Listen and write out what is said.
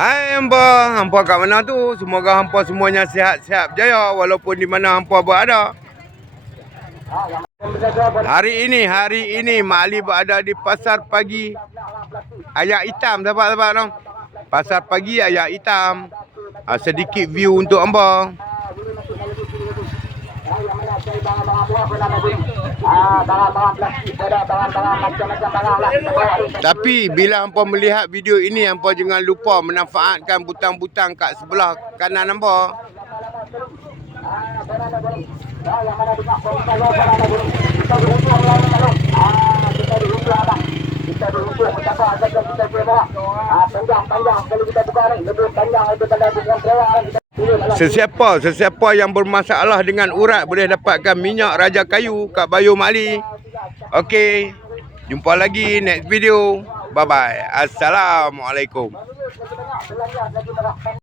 Hai hampa kat mana tu? Semoga hampa semuanya sihat-sihat berjaya walaupun di mana hampa berada. Hari ini Mak Ali berada di pasar pagi Ayak Hitam, sahabat-sahabat tu. Pasar pagi Ayak Hitam. Sedikit view untuk hampa. Tapi bila hampa melihat video ini, hampa jangan lupa memanfaatkan butang-butang kat sebelah kanan hampa. Sesiapa yang bermasalah dengan urat boleh dapatkan minyak Raja Kayu kat Bayou Mak Ali. Okey, jumpa lagi next video. Bye bye. Assalamualaikum.